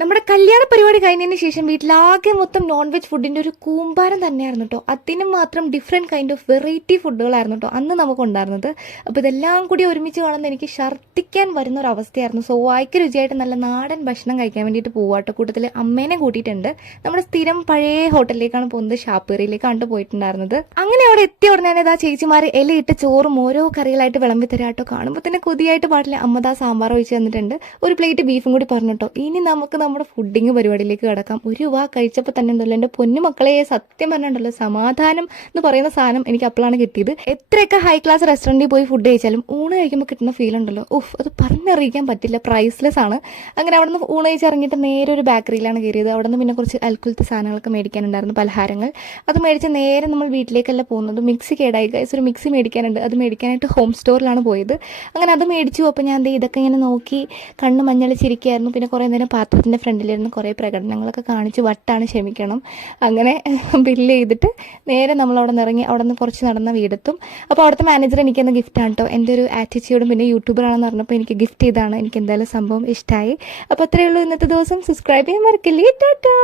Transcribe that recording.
നമ്മുടെ കല്യാണ പരിപാടി കഴിഞ്ഞതിന് ശേഷം വീട്ടിലാകെ മൊത്തം നോൺ വെജ് ഫുഡിന്റെ ഒരു കൂമ്പാരം തന്നെയായിരുന്നു കേട്ടോ. അതിന് മാത്രം ഡിഫറെന്റ് കൈൻഡ് ഓഫ് വെറൈറ്റി ഫുഡുകളായിരുന്നു കേട്ടോ അന്ന് നമുക്ക് ഉണ്ടായിരുന്നത്. അപ്പോൾ ഇതെല്ലാം കൂടി ഒരുമിച്ച് കാണുന്ന എനിക്ക് ഛർദ്ദിക്കാൻ വരുന്ന ഒരു അവസ്ഥയായിരുന്നു. സോ വായിക്ക് രുചിയായിട്ട് നല്ല നാടൻ ഭക്ഷണം കഴിക്കാൻ വേണ്ടിയിട്ട് പോവാട്ടോ. കൂട്ടത്തിൽ അമ്മേനെ കൂട്ടിയിട്ടുണ്ട്. നമ്മുടെ സ്ഥിരം പഴയ ഹോട്ടലിലേക്കാണ് പോകുന്നത്, ഷാപ്പേറിയിലേക്കാണ് പോയിട്ടുണ്ടായിരുന്നത്. അങ്ങനെ അവിടെ എത്തിയ ഉടനെ തന്നെ ചേച്ചിമാർ ഇലയിട്ട് ചോറും ഓരോ കറികളായിട്ട് വിളമ്പി തരാട്ടോ. കാണുമ്പോൾ തന്നെ കൊതിയായിട്ട് പാടില്ല. അമ്മ സാമ്പാർ ഒഴിച്ച് തന്നിട്ടുണ്ട്. ഒരു പ്ലേറ്റ് ബീഫും കൂടി പറഞ്ഞു കേട്ടോ. ഇനി നമുക്ക് നമ്മുടെ ഫുഡിങ് പരിപാടിയിലേക്ക് കിടക്കാം. ഒരു വാ കഴിച്ചപ്പോൾ തന്നെ ഉണ്ടല്ലോ എൻ്റെ പൊന്നു മക്കളെ, സത്യം പറഞ്ഞിട്ടുണ്ടല്ലോ, സമാധാനം എന്ന് പറയുന്ന സാധനം എനിക്ക് അപ്പോഴാണ് കിട്ടിയത്. എത്രയൊക്കെ ഹൈ ക്ലാസ് റെസ്റ്റോറൻറ്റിൽ പോയി ഫുഡ് കഴിച്ചാലും ഊണ് കഴിക്കുമ്പോൾ കിട്ടുന്ന ഫീൽ ഉണ്ടല്ലോ, അത് പറഞ്ഞറിയിക്കാൻ പറ്റില്ല, പ്രൈസ്ലെസ് ആണ്. അങ്ങനെ അവിടെ നിന്ന് ഊണ് കഴിച്ചിറങ്ങിയിട്ട് നേരെ ഒരു ബേക്കറിയിലാണ് കയറിയത്. അവിടെ നിന്ന് പിന്നെ കുറച്ച് അൽക്കുലത്തെ സാധനങ്ങളൊക്കെ മേടിക്കാനുണ്ടായിരുന്നു, പലഹാരങ്ങൾ. അത് മേടിച്ച് നേരെ നമ്മൾ വീട്ടിലേക്കല്ല പോകുന്നത്. മിക്സി കേടായി ഗൈസ്, ഒരു മിക്സി മേടിക്കാനുണ്ട്. അത് മേടിക്കാനായിട്ട് ഹോം സ്റ്റോറിലാണ് പോയത്. അങ്ങനെ അത് മേടിച്ചു. അപ്പോൾ ഞാൻ ഇതൊക്കെ ഇങ്ങനെ നോക്കി കണ്ണ് മഞ്ഞളിച്ചിരിക്കുകയായിരുന്നു. പിന്നെ കുറേ നേരം പാത്രത്തിൻ്റെ ഫ്രണ്ടിലിരുന്ന് കുറേ പ്രകടനങ്ങളൊക്കെ കാണിച്ച് വട്ടാണ്, ക്ഷമിക്കണം. അങ്ങനെ ബില്ല് ചെയ്തിട്ട് നേരെ നമ്മൾ അവിടെ നിന്ന് ഇറങ്ങി. അവിടെ നിന്ന് കുറച്ച് നടന്ന വീടെത്തും. അപ്പോൾ അവിടുത്തെ മാനേജർ എനിക്കെന്ന് ഗിഫ്റ്റാണ് കേട്ടോ. എൻ്റെ ഒരു ആറ്റിറ്റ്യൂഡും പിന്നെ യൂട്യൂബറാണെന്ന് പറഞ്ഞപ്പോൾ എനിക്ക് ഗിഫ്റ്റ് ചെയ്താണ്. എനിക്ക് എന്തായാലും സംഭവം ഇഷ്ടമായി. അപ്പോൾ അത്രയേ ഉള്ളൂ ഇന്നത്തെ ദിവസം. സബ്സ്ക്രൈബ് ചെയ്യാൻ മറക്കില്ലേ. ടാറ്റാ.